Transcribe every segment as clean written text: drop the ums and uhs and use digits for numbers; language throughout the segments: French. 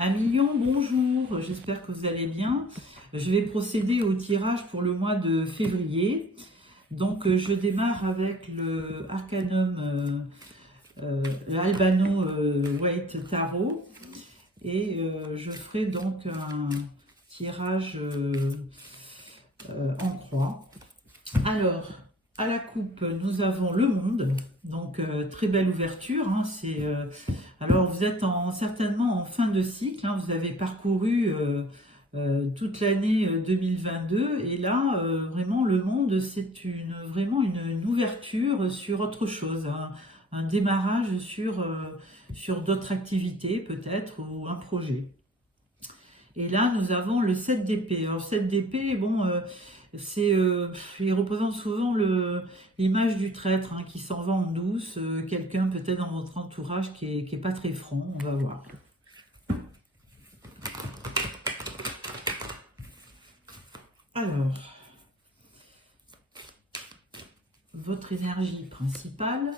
Un million, bonjour, j'espère que vous allez bien. Je vais procéder au tirage pour le mois de février. Donc je démarre avec le Arcanum, l'Albano White Tarot. Et je ferai donc un tirage en croix. Alors, à la coupe, nous avons le monde. Donc très belle ouverture, hein, alors vous êtes certainement en fin de cycle, hein, vous avez parcouru toute l'année 2022 et là vraiment le monde c'est vraiment une ouverture sur autre chose, un démarrage sur d'autres activités peut-être ou un projet. Et là nous avons le 7 d'épée. Alors 7 d'épée, bon, il représente souvent l'image du traître, hein, qui s'en va en douce, quelqu'un peut-être dans votre entourage qui est pas très franc, on va voir. Alors, votre énergie principale,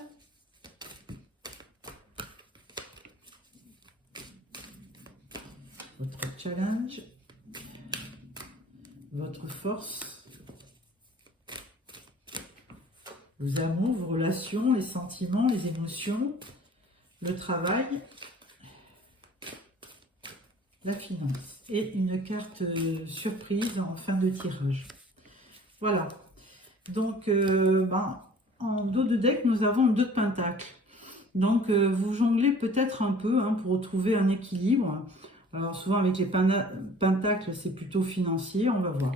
votre challenge, votre force, vos amours, vos relations, les sentiments, les émotions, le travail, la finance et une carte surprise en fin de tirage. Voilà. Donc, en dos de deck, nous avons 2 de pentacles. Donc, vous jonglez peut-être un peu, hein, pour retrouver un équilibre. Alors, souvent avec les pentacles, c'est plutôt financier, on va voir.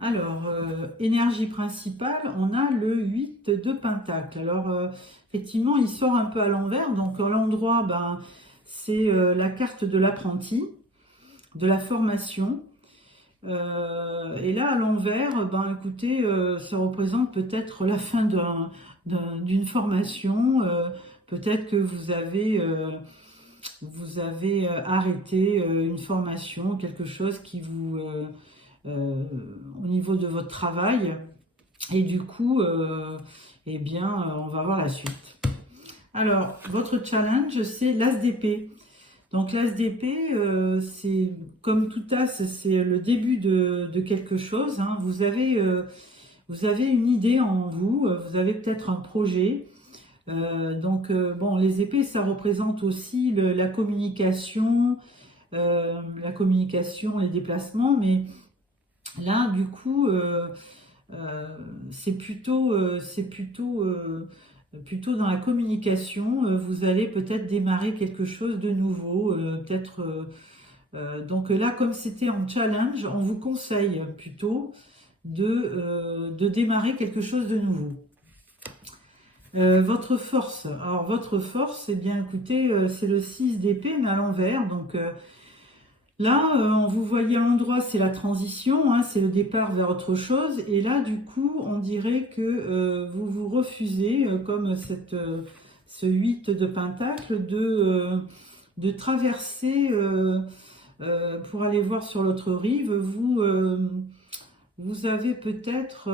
Alors, énergie principale, on a le 8 de pentacle. Alors, effectivement, il sort un peu à l'envers. Donc, à l'endroit, c'est la carte de l'apprenti, de la formation. Et là, à l'envers, écoutez, ça représente peut-être la fin d'une formation. Peut-être que vous avez arrêté une formation, quelque chose qui vous... au niveau de votre travail. Et du coup, eh bien, on va voir la suite. Alors, votre challenge, c'est l'as d'épée. Donc, l'as d'épée, c'est comme tout as, c'est le début de quelque chose, hein. Vous avez une idée en vous, vous avez peut-être un projet. Bon, les épées, ça représente aussi la communication, les déplacements, mais là, du coup, c'est plutôt dans la communication. Vous allez peut-être démarrer quelque chose de nouveau. Donc là, comme c'était en challenge, on vous conseille plutôt de démarrer quelque chose de nouveau. Votre force. Alors, votre force, eh bien, écoutez, c'est le 6 d'épée, mais à l'envers. Donc, là, on vous voyez à l'endroit, c'est la transition, hein, c'est le départ vers autre chose. Et là, du coup, on dirait que vous vous refusez, comme ce 8 de pentacle, de traverser pour aller voir sur l'autre rive. Vous avez peut-être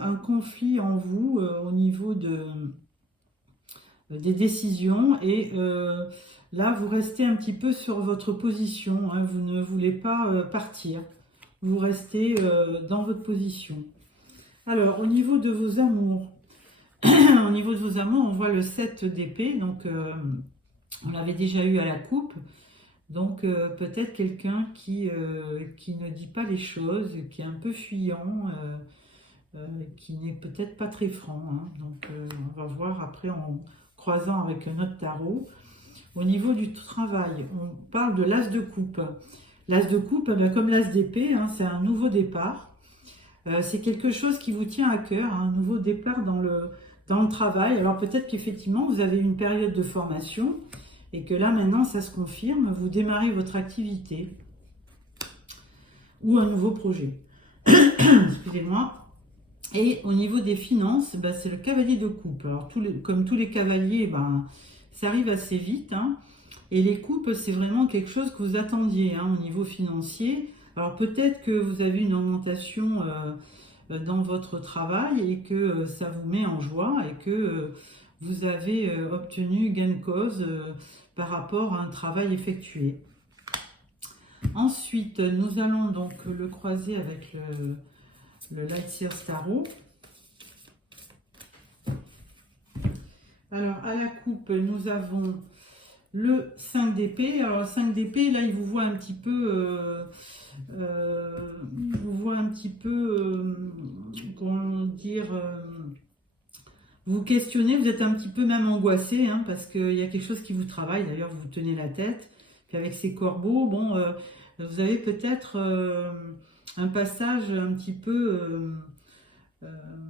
un conflit en vous au niveau des décisions et là vous restez un petit peu sur votre position, hein, vous ne voulez pas partir, vous restez dans votre position. Alors au niveau de vos amours, on voit le 7 d'épée, donc on l'avait déjà eu à la coupe. Donc peut-être quelqu'un qui ne dit pas les choses, qui est un peu fuyant, qui n'est peut-être pas très franc, hein. Donc on va voir après en croisant avec notre tarot. Au niveau du travail, on parle de l'as de coupe. L'as de coupe, comme l'as d'épée, hein, c'est un nouveau départ. C'est quelque chose qui vous tient à cœur, hein, un nouveau départ dans le travail. Alors peut-être qu'effectivement vous avez une période de formation et que là maintenant ça se confirme, vous démarrez votre activité ou un nouveau projet. Excusez-moi. Et au niveau des finances, c'est le cavalier de coupe. Alors comme tous les cavaliers, ça arrive assez vite, hein. Et les coupes, c'est vraiment quelque chose que vous attendiez, hein, au niveau financier. Alors peut-être que vous avez une augmentation dans votre travail et que ça vous met en joie et que vous avez obtenu gain de cause par rapport à un travail effectué. Ensuite, nous allons donc le croiser avec le Light Seers Tarot. Alors, à la coupe, nous avons le 5 d'épée. Alors, le 5 d'épée, là, il vous voit un petit peu... comment dire... vous questionnez, vous êtes un petit peu même angoissé, hein, parce qu'il y a quelque chose qui vous travaille. D'ailleurs, vous tenez la tête. Puis avec ces corbeaux, bon, vous avez peut-être un passage un petit peu...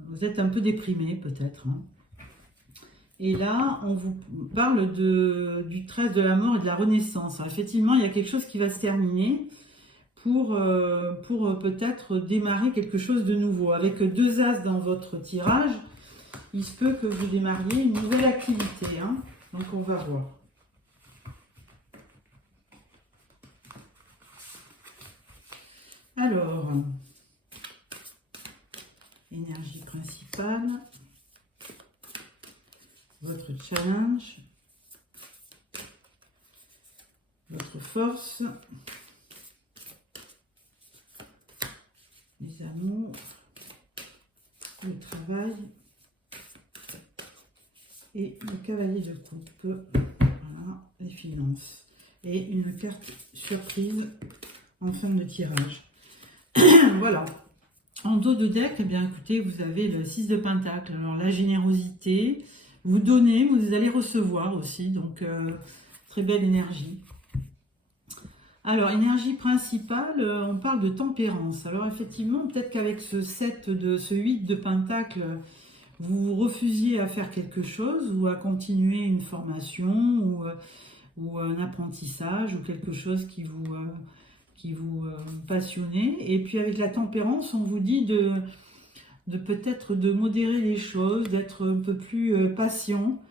vous êtes un peu déprimé, peut-être, hein. Et là, on vous parle du 13 de la mort et de la renaissance. Alors, effectivement, il y a quelque chose qui va se terminer pour peut-être démarrer quelque chose de nouveau. Avec 2 as dans votre tirage, il se peut que vous démarriez une nouvelle activité, hein. Donc, on va voir. Alors, énergie principale. Votre challenge, votre force, les amours, le travail et le cavalier de coupe, voilà, les finances. Et une carte surprise en fin de tirage. Voilà. En dos de deck, eh bien, écoutez, vous avez le 6 de pentacle. Alors, la générosité. Vous donnez, vous allez recevoir aussi, donc très belle énergie. Alors, énergie principale, on parle de tempérance. Alors, effectivement, peut-être qu'avec ce 8 de pentacle, vous refusiez à faire quelque chose ou à continuer une formation ou un apprentissage ou quelque chose qui vous passionnait. Et puis, avec la tempérance, on vous dit de peut-être de modérer les choses, d'être un peu plus patient.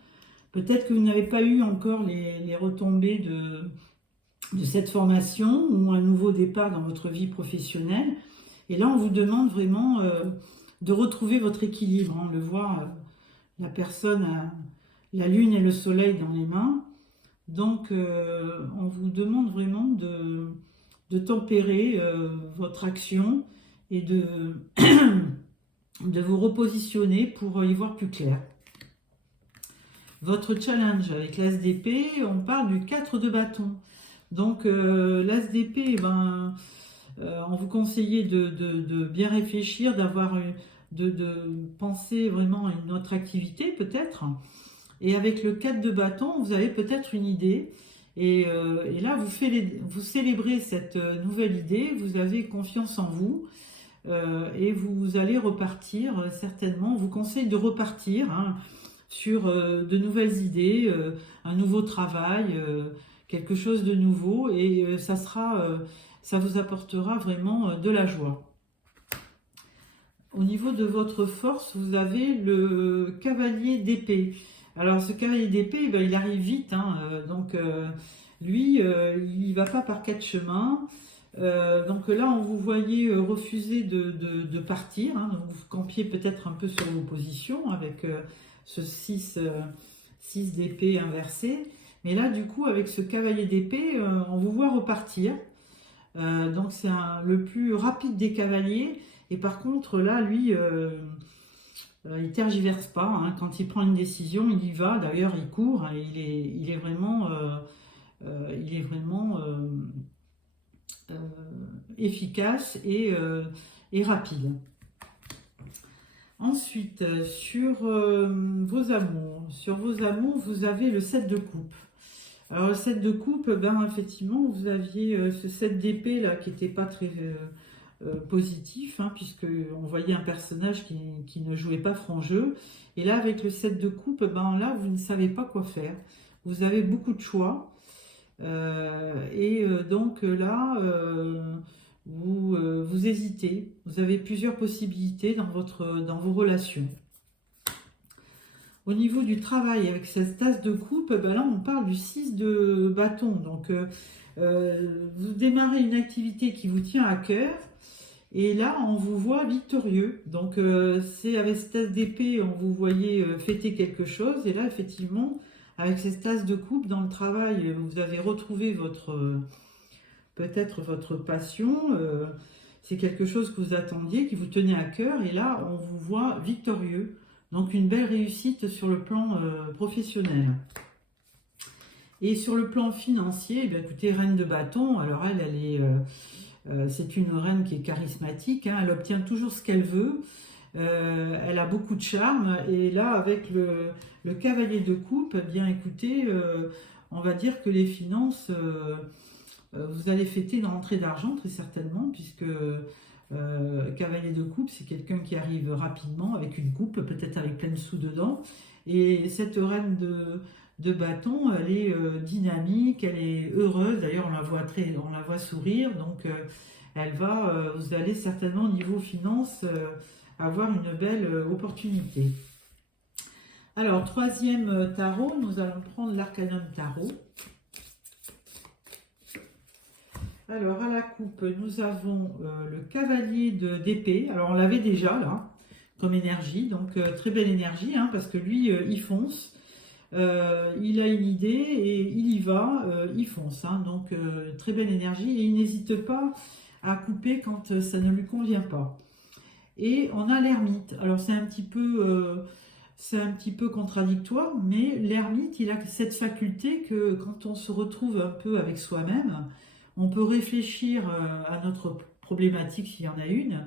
Peut-être que vous n'avez pas eu encore les retombées de cette formation ou un nouveau départ dans votre vie professionnelle. Et là, on vous demande vraiment de retrouver votre équilibre. On le voit, la personne a la lune et le soleil dans les mains. Donc, on vous demande vraiment de tempérer votre action et de vous repositionner pour y voir plus clair. Votre challenge avec l'as d'épée, on parle du 4 de bâton. Donc l'as d'épée, on vous conseillait de bien réfléchir, de penser vraiment à une autre activité peut-être. Et avec le 4 de bâton, vous avez peut-être une idée. Et là, vous célébrez cette nouvelle idée, vous avez confiance en vous. Et vous allez repartir certainement, on vous conseille de repartir sur de nouvelles idées, un nouveau travail, quelque chose de nouveau et ça vous apportera vraiment de la joie. Au niveau de votre force, vous avez le cavalier d'épée. Alors ce cavalier d'épée, il arrive vite, donc lui, il ne va pas par 4 chemins. Donc là, on vous voyait refuser de partir, donc vous campiez peut-être un peu sur vos positions avec ce 6 d'épée inversé. Mais là, du coup, avec ce cavalier d'épée, on vous voit repartir. Donc c'est le plus rapide des cavaliers. Et par contre, là, lui, il tergiverse pas. Quand il prend une décision, il y va. D'ailleurs, il court. Il est vraiment... efficace et rapide. Ensuite, sur vos amours. Sur vos amours, vous avez le 7 de coupe. Alors, le 7 de coupe, effectivement, vous aviez ce 7 d'épée là qui n'était pas très positif, puisque on voyait un personnage qui ne jouait pas franc jeu. Et là, avec le 7 de coupe, là, vous ne savez pas quoi faire. Vous avez beaucoup de choix. Donc là, vous hésitez. Vous avez plusieurs possibilités dans vos relations. Au niveau du travail, avec cette tasse de coupe, là on parle du 6 de bâton. Donc vous démarrez une activité qui vous tient à cœur Et là, on vous voit victorieux. Donc, c'est avec cette tasse d'épée, on vous voyait fêter quelque chose. Et là, effectivement, avec cette tasse de coupe, dans le travail, vous avez retrouvé peut-être votre passion. C'est quelque chose que vous attendiez, qui vous tenait à cœur. Et là, on vous voit victorieux. Donc, une belle réussite sur le plan professionnel. Et sur le plan financier, eh bien, écoutez, reine de bâton, alors c'est une reine qui est charismatique, hein, elle obtient toujours ce qu'elle veut, elle a beaucoup de charme, et là, avec le cavalier de coupe, eh bien, écoutez, on va dire que les finances, vous allez fêter une rentrée d'argent, très certainement, puisque cavalier de coupe, c'est quelqu'un qui arrive rapidement, avec une coupe, peut-être avec plein de sous dedans, et cette reine de bâton, elle est dynamique, elle est heureuse, d'ailleurs on la voit sourire, donc vous allez certainement au niveau finance avoir une belle opportunité. Alors, troisième tarot, nous allons prendre l'arcanum tarot. Alors, à la coupe, nous avons le cavalier d'épée, alors on l'avait déjà là, comme énergie, donc très belle énergie, hein, parce que lui, il fonce. Il a une idée et il y va, il fonce, hein, donc très belle énergie et il n'hésite pas à couper quand ça ne lui convient pas. Et on a l'ermite, alors c'est un petit peu contradictoire, mais l'ermite, il a cette faculté que quand on se retrouve un peu avec soi-même, on peut réfléchir à notre problématique s'il y en a une,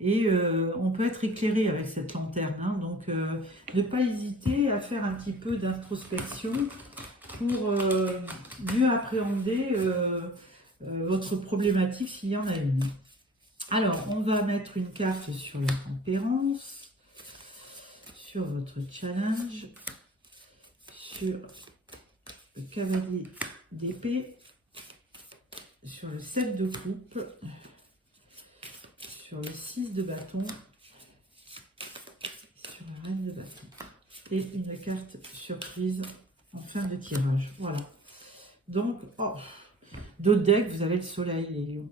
et on peut être éclairé avec cette lanterne, hein, donc ne pas hésiter à faire un petit peu d'introspection pour mieux appréhender votre problématique s'il y en a une. Alors, on va mettre une carte sur la tempérance, sur votre challenge, sur le cavalier d'épée, sur le 7 de coupe, sur le 6 de bâton, sur la reine de bâton. Et une carte surprise en fin de tirage. Voilà. Donc, d'autres decks, vous avez le soleil, les lions.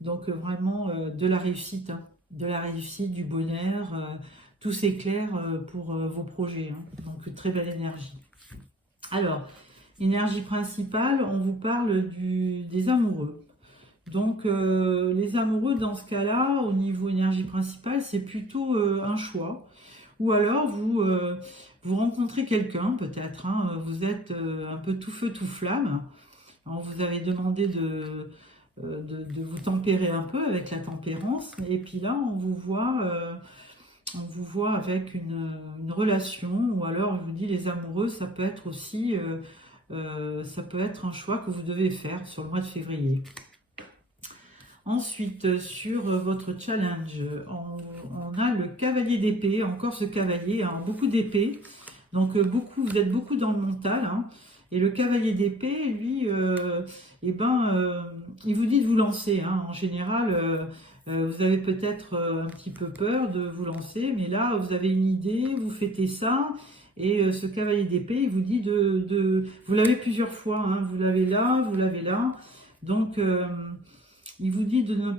Donc, vraiment, de la réussite, hein, de la réussite, du bonheur. Tout s'éclaire pour vos projets. Hein. Donc, très belle énergie. Alors, énergie principale, on vous parle des amoureux. Donc, les amoureux, dans ce cas-là, au niveau énergie principale, c'est plutôt un choix. Ou alors, vous rencontrez quelqu'un, peut-être, hein, vous êtes un peu tout feu, tout flamme. On vous avait demandé de vous tempérer un peu avec la tempérance. Et puis là, on vous voit avec une relation. Ou alors, je vous dis, les amoureux, ça peut être aussi... ça peut être un choix que vous devez faire sur le mois de février. Ensuite, sur votre challenge, on a le cavalier d'épée, encore ce cavalier, hein, beaucoup d'épées. Donc, vous êtes beaucoup dans le mental. Hein, et le cavalier d'épée, lui, il vous dit de vous lancer. Hein, en général, vous avez peut-être un petit peu peur de vous lancer, mais là, vous avez une idée, vous fêtez ça. Et ce cavalier d'épée, il vous dit vous l'avez plusieurs fois, hein, vous l'avez là, vous l'avez là. Donc, il vous dit de ne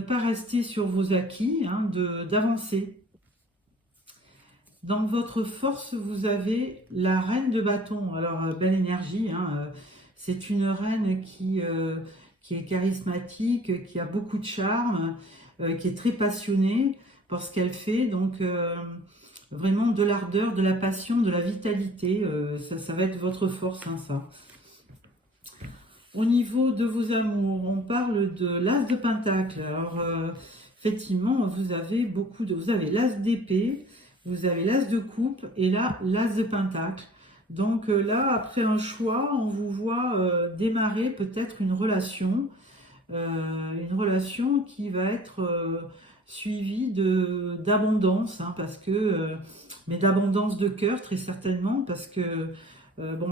pas rester sur vos acquis, hein, d'avancer. Dans votre force, vous avez la reine de bâton. Alors, belle énergie, hein, c'est une reine qui est charismatique, qui a beaucoup de charme, qui est très passionnée par ce qu'elle fait. Donc, vraiment de l'ardeur, de la passion, de la vitalité. Ça va être votre force, hein, ça. Au niveau de vos amours, on parle de l'as de pentacle. Alors, effectivement, vous avez l'as d'épée, vous avez l'as de coupe et là, l'as de pentacle. Donc là, après un choix, on vous voit démarrer peut-être une relation qui va être suivie d'abondance, hein, parce que, mais d'abondance de cœur très certainement, parce que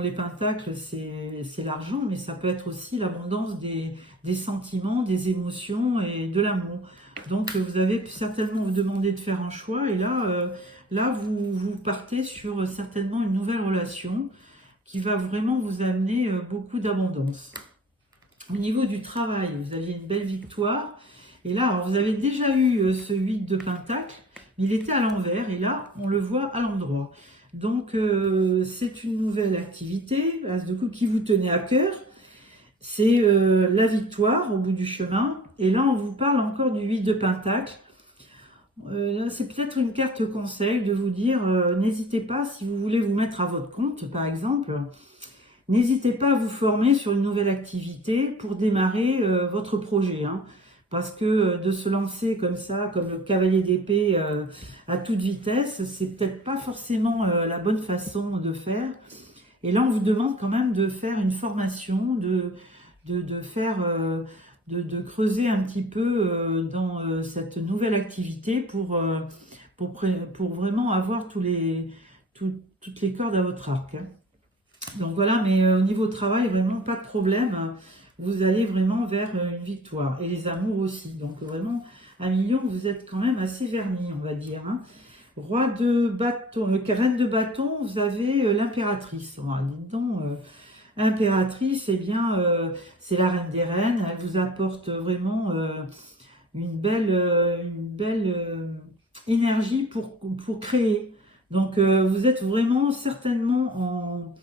les pentacles, c'est l'argent, mais ça peut être aussi l'abondance des sentiments, des émotions et de l'amour. Donc, vous avez certainement vous demandé de faire un choix, et là vous partez sur certainement une nouvelle relation qui va vraiment vous amener beaucoup d'abondance. Au niveau du travail, vous aviez une belle victoire. Et là, alors, vous avez déjà eu ce 8 de Pentacle, mais il était à l'envers. Et là, on le voit à l'endroit. Donc, c'est une nouvelle activité, As de coupe qui vous tenait à cœur. C'est la victoire au bout du chemin. Et là, on vous parle encore du 8 de Pentacle. Là, c'est peut-être une carte conseil de vous dire, n'hésitez pas, si vous voulez vous mettre à votre compte, par exemple, n'hésitez pas à vous former sur une nouvelle activité pour démarrer votre projet. Hein, parce que de se lancer comme ça, comme le cavalier d'épée à toute vitesse, c'est peut-être pas forcément la bonne façon de faire. Et là, on vous demande quand même de faire une formation, de creuser un petit peu dans cette nouvelle activité pour vraiment avoir toutes les cordes à votre arc. Hein. Donc voilà, mais au niveau travail, vraiment pas de problème. Vous allez vraiment vers une victoire. Et les amours aussi. Donc vraiment, à million, vous êtes quand même assez vernis, on va dire. Hein. Roi de bâton, reine de bâton, vous avez l'impératrice. Voilà, dites donc, impératrice, eh bien, c'est la reine des reines. Elle vous apporte vraiment une belle énergie pour créer. Donc, vous êtes vraiment certainement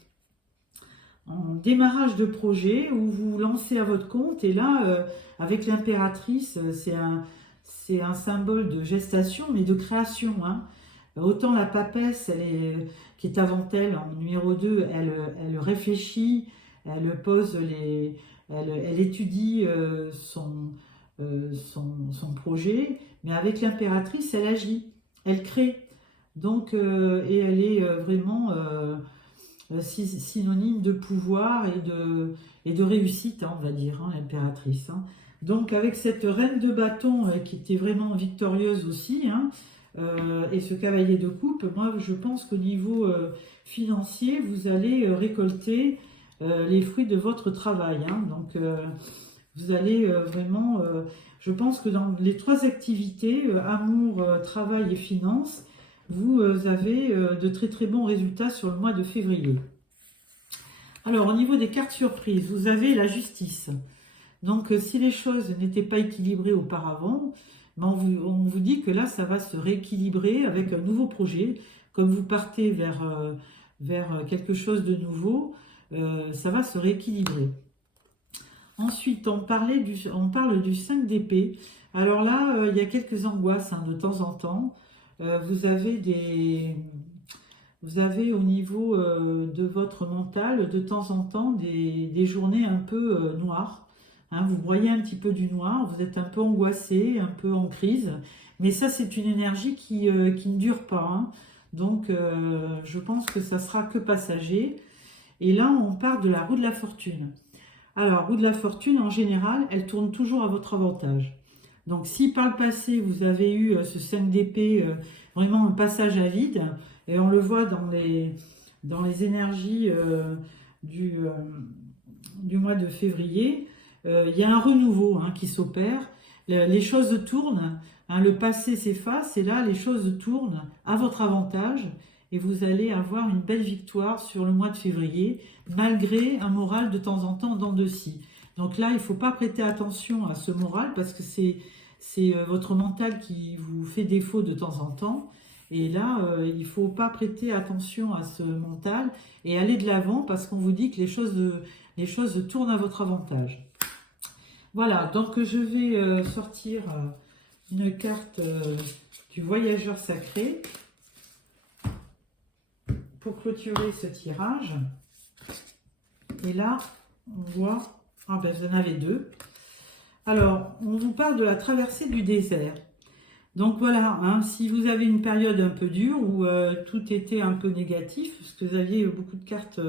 en démarrage de projet où vous vous lancez à votre compte. Et là, avec l'impératrice, c'est un symbole de gestation, mais de création. Hein. Autant la papesse, qui est avant elle, en numéro 2, elle réfléchit, elle pose elle étudie son projet, mais avec l'impératrice, elle agit, elle crée. Donc, et elle est vraiment synonyme de pouvoir et de réussite, hein, on va dire, hein, l'impératrice. Hein. Donc, avec cette reine de bâton qui était vraiment victorieuse aussi, hein, et ce cavalier de coupe, moi je pense qu'au niveau financier, vous allez récolter les fruits de votre travail. Hein. Donc vous allez vraiment, je pense que dans les 3 activités, amour, travail et finances, vous avez de très très bons résultats sur le mois de février. Alors au niveau des cartes surprises, vous avez la justice. Donc si les choses n'étaient pas équilibrées auparavant, on vous dit que là, ça va se rééquilibrer avec un nouveau projet. Comme vous partez vers quelque chose de nouveau, ça va se rééquilibrer. Ensuite, on parle du 5 d'épée. Alors là, il y a quelques angoisses hein, de temps en temps. Vous avez au niveau de votre mental, de temps en temps, des journées un peu noires. Hein, vous broyez un petit peu du noir, vous êtes un peu angoissé, un peu en crise, mais ça c'est une énergie qui ne dure pas. Hein. Donc je pense que ça sera que passager. Et là on part de la roue de la fortune. Alors roue de la fortune en général, elle tourne toujours à votre avantage. Donc si par le passé vous avez eu ce 5 d'épée, vraiment un passage à vide, et on le voit dans les énergies du mois de février, il y a un renouveau hein, qui s'opère, les choses tournent, hein, le passé s'efface et là les choses tournent à votre avantage et vous allez avoir une belle victoire sur le mois de février malgré un moral de temps en temps en dents de scie. Donc là il ne faut pas prêter attention à ce moral parce que c'est votre mental qui vous fait défaut de temps en temps. Et là, il ne faut pas prêter attention à ce mental et aller de l'avant parce qu'on vous dit que les choses tournent à votre avantage. Voilà, donc je vais sortir une carte du voyageur sacré pour clôturer ce tirage. Et là, on voit, ah ben vous en avez 2. Alors, on vous parle de la traversée du désert. Donc voilà, hein, si vous avez une période un peu dure où tout était un peu négatif, parce que vous aviez beaucoup de cartes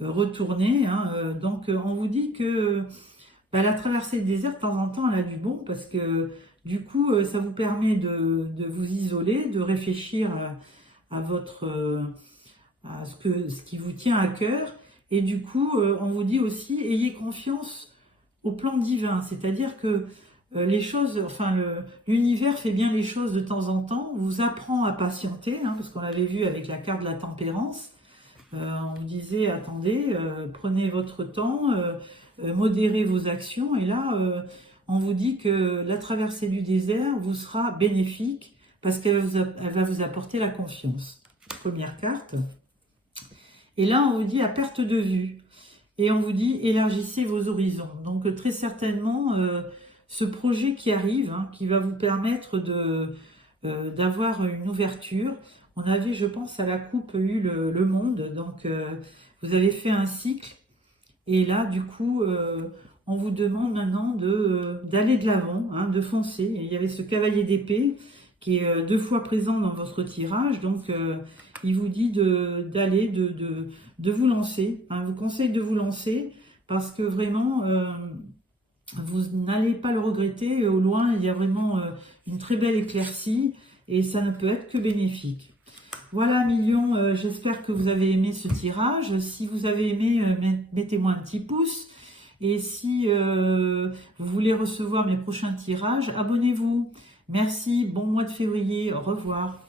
retournées, hein, donc on vous dit que la traversée du désert, de temps en temps, elle a du bon, parce que du coup, ça vous permet de vous isoler, de réfléchir à ce qui vous tient à cœur, et du coup, on vous dit aussi, ayez confiance au plan divin, c'est-à-dire que les choses, enfin l'univers fait bien les choses de temps en temps, vous apprend à patienter, hein, parce qu'on l'avait vu avec la carte de la tempérance, On vous disait, attendez, prenez votre temps, modérez vos actions. Et là, on vous dit que la traversée du désert vous sera bénéfique parce qu'elle va vous apporter la confiance. Première carte. Et là, on vous dit à perte de vue. Et on vous dit élargissez vos horizons. Donc très certainement, ce projet qui arrive, hein, qui va vous permettre d'avoir une ouverture. On avait, je pense, à la coupe eu le monde. Donc vous avez fait un cycle. Et là, du coup, on vous demande maintenant d'aller de l'avant, hein, de foncer. Et il y avait ce cavalier d'épée qui est 2 fois présent dans votre tirage. Donc il vous dit d'aller, de vous lancer. Hein, vous conseille de vous lancer parce que vraiment, vous n'allez pas le regretter. Au loin, il y a vraiment une très belle éclaircie et ça ne peut être que bénéfique. Voilà, millions, j'espère que vous avez aimé ce tirage. Si vous avez aimé, mettez-moi un petit pouce. Et si vous voulez recevoir mes prochains tirages, abonnez-vous. Merci, bon mois de février, au revoir.